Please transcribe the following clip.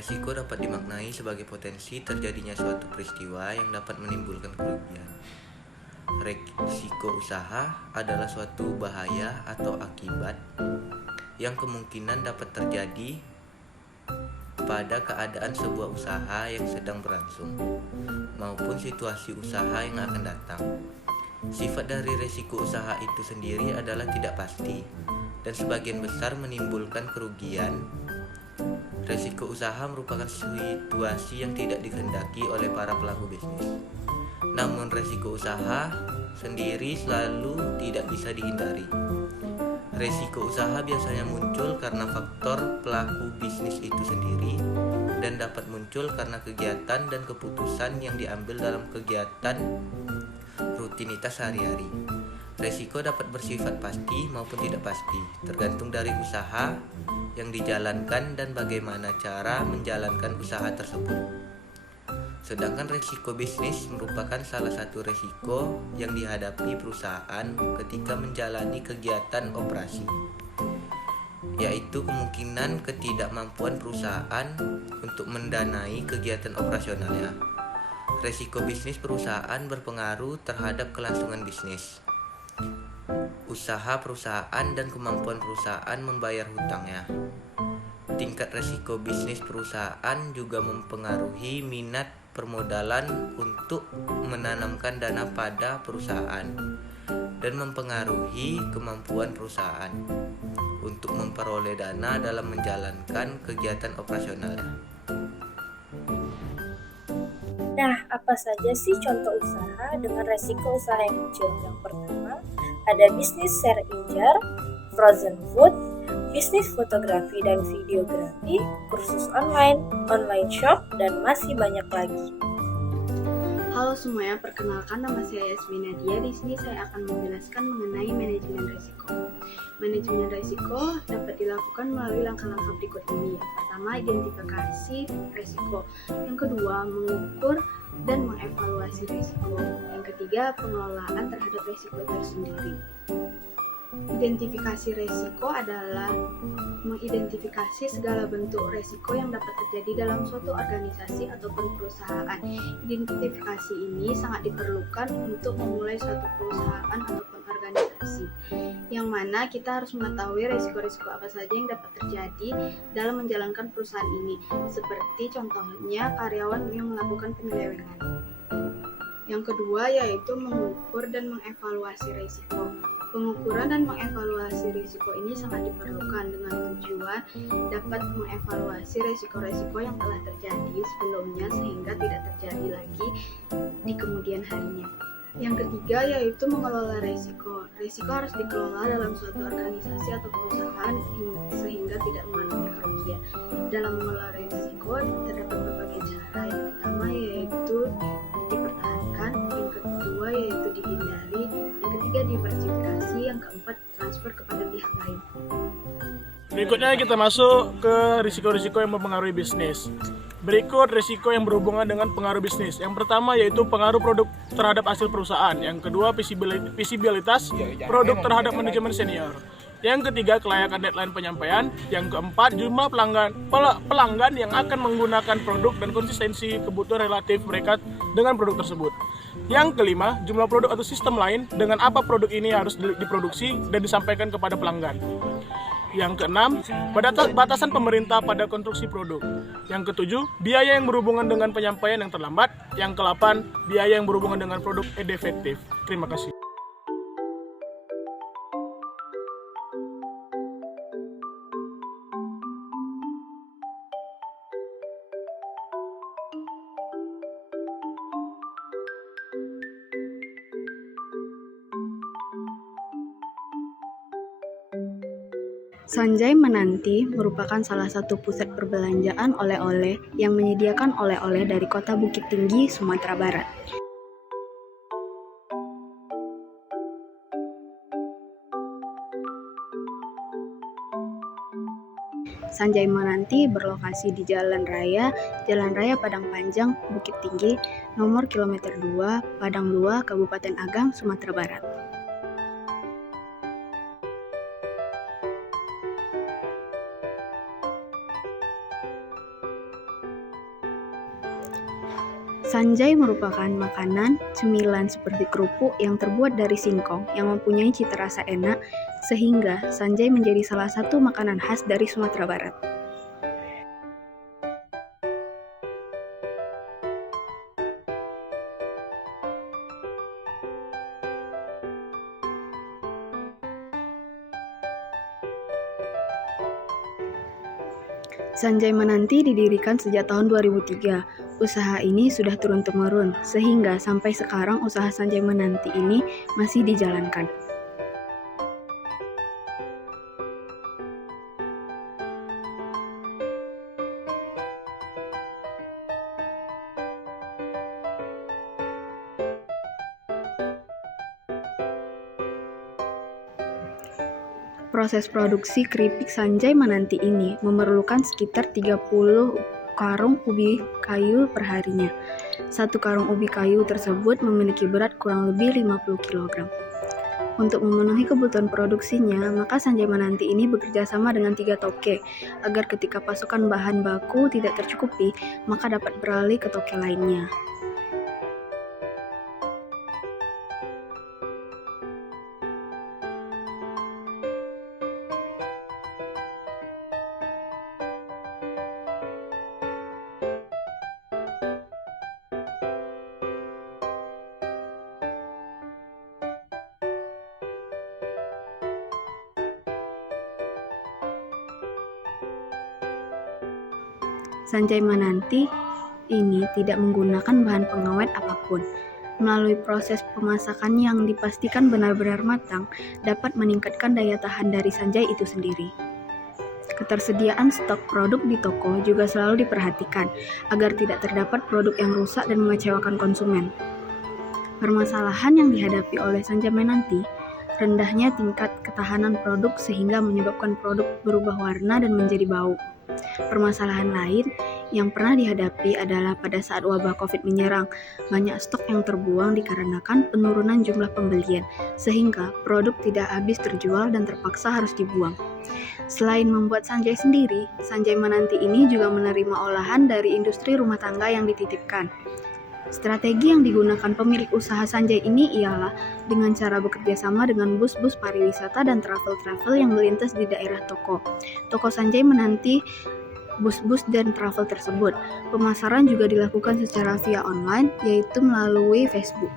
Resiko dapat dimaknai sebagai potensi terjadinya suatu peristiwa yang dapat menimbulkan kerugian. Resiko usaha adalah suatu bahaya atau akibat yang kemungkinan dapat terjadi pada keadaan sebuah usaha yang sedang berlangsung maupun situasi usaha yang akan datang. Sifat dari resiko usaha itu sendiri adalah tidak pasti dan sebagian besar menimbulkan kerugian. Resiko usaha merupakan situasi yang tidak dikehendaki oleh para pelaku bisnis. Namun resiko usaha sendiri selalu tidak bisa dihindari. Resiko usaha biasanya muncul karena faktor pelaku bisnis itu sendiri dan dapat muncul karena kegiatan dan keputusan yang diambil dalam kegiatan rutinitas sehari-hari. Resiko dapat bersifat pasti maupun tidak pasti, tergantung dari usaha yang dijalankan dan bagaimana cara menjalankan usaha tersebut. Sedangkan resiko bisnis merupakan salah satu resiko yang dihadapi perusahaan ketika menjalani kegiatan operasi, yaitu kemungkinan ketidakmampuan perusahaan untuk mendanai kegiatan operasionalnya. Resiko bisnis perusahaan berpengaruh terhadap kelangsungan bisnis, usaha perusahaan dan kemampuan perusahaan membayar hutangnya. Tingkat resiko bisnis perusahaan juga mempengaruhi minat permodalan untuk menanamkan dana pada perusahaan dan mempengaruhi kemampuan perusahaan untuk memperoleh dana dalam menjalankan kegiatan operasionalnya. Nah, apa saja sih contoh usaha dengan resiko usaha yang muncul? Yang pertama, ada bisnis share injar, frozen food, bisnis fotografi dan videografi, kursus online, online shop, dan masih banyak lagi. Halo semuanya, perkenalkan nama saya Yasmin Nadia. Di sini saya akan menjelaskan mengenai manajemen risiko. Manajemen risiko dapat dilakukan melalui langkah-langkah berikut ini. Yang pertama, identifikasi risiko. Yang kedua, mengukur dan mengevaluasi risiko. Yang ketiga, pengelolaan terhadap risiko itu sendiri. Identifikasi resiko adalah mengidentifikasi segala bentuk resiko yang dapat terjadi dalam suatu organisasi ataupun perusahaan. Identifikasi ini sangat diperlukan untuk memulai suatu perusahaan ataupun organisasi, yang mana kita harus mengetahui resiko-resiko apa saja yang dapat terjadi dalam menjalankan perusahaan ini, seperti contohnya karyawan yang melakukan penyelewengan. Yang kedua yaitu mengukur dan mengevaluasi risiko. Pengukuran dan mengevaluasi risiko ini sangat diperlukan dengan tujuan dapat mengevaluasi risiko-risiko yang telah terjadi sebelumnya sehingga tidak terjadi lagi di kemudian harinya. Yang ketiga yaitu mengelola risiko. Risiko harus dikelola dalam suatu organisasi atau perusahaan sehingga tidak mengalami kerugian. Dalam mengelola risiko terdapat berbagai cara. Yang pertama yaitu dipertahankan, yang kedua yaitu dihindari, yang ketiga diversifikasi, yang keempat transfer kepada pihak lain. Berikutnya kita masuk ke risiko-risiko yang mempengaruhi bisnis. Berikut risiko yang berhubungan dengan pengaruh bisnis. Yang pertama yaitu pengaruh produk terhadap hasil perusahaan. Yang kedua visibilitas produk terhadap manajemen senior. Yang ketiga kelayakan deadline penyampaian. Yang keempat jumlah pelanggan yang akan menggunakan produk dan konsistensi kebutuhan relatif mereka dengan produk tersebut. Yang kelima jumlah produk atau sistem lain dengan apa produk ini harus diproduksi dan disampaikan kepada pelanggan. Yang keenam, batasan pemerintah pada konstruksi produk. Yang ketujuh, biaya yang berhubungan dengan penyampaian yang terlambat. Yang kedelapan, biaya yang berhubungan dengan produk defektif. Terima kasih. Sanjay Menanti merupakan salah satu pusat perbelanjaan oleh-oleh yang menyediakan oleh-oleh dari Kota Bukit Tinggi, Sumatera Barat. Sanjay Menanti berlokasi di Jalan Raya Padang Panjang, Bukit Tinggi, nomor kilometer 2, Padang 2, Kabupaten Agam, Sumatera Barat. Sanjay merupakan makanan cemilan seperti kerupuk yang terbuat dari singkong yang mempunyai cita rasa enak, sehingga Sanjay menjadi salah satu makanan khas dari Sumatera Barat. Sanjay Menanti didirikan sejak tahun 2003. Usaha ini sudah turun-temurun, sehingga sampai sekarang usaha Sanjay Menanti ini masih dijalankan. Proses produksi keripik Sanjay Menanti ini memerlukan sekitar 30 karung ubi kayu perharinya. Satu karung ubi kayu tersebut memiliki berat kurang lebih 50 kg. Untuk memenuhi kebutuhan produksinya, maka Sanjay Menanti ini bekerja sama dengan 3 toke, agar ketika pasokan bahan baku tidak tercukupi, maka dapat beralih ke toke lainnya. Sanjay Menanti ini tidak menggunakan bahan pengawet apapun. Melalui proses pemasakan yang dipastikan benar-benar matang, dapat meningkatkan daya tahan dari Sanjay itu sendiri. Ketersediaan stok produk di toko juga selalu diperhatikan, agar tidak terdapat produk yang rusak dan mengecewakan konsumen. Permasalahan yang dihadapi oleh Sanjay Menanti, rendahnya tingkat ketahanan produk sehingga menyebabkan produk berubah warna dan menjadi bau. Permasalahan lain yang pernah dihadapi adalah pada saat wabah COVID menyerang, banyak stok yang terbuang dikarenakan penurunan jumlah pembelian, sehingga produk tidak habis terjual dan terpaksa harus dibuang. Selain membuat Sanjay sendiri, Sanjay Menanti ini juga menerima olahan dari industri rumah tangga yang dititipkan. Strategi yang digunakan pemilik usaha Sanjay ini ialah dengan cara bekerja sama dengan bus-bus pariwisata dan travel-travel yang melintas di daerah toko. Toko Sanjay menanti bus-bus dan travel tersebut. Pemasaran juga dilakukan secara via online, yaitu melalui Facebook.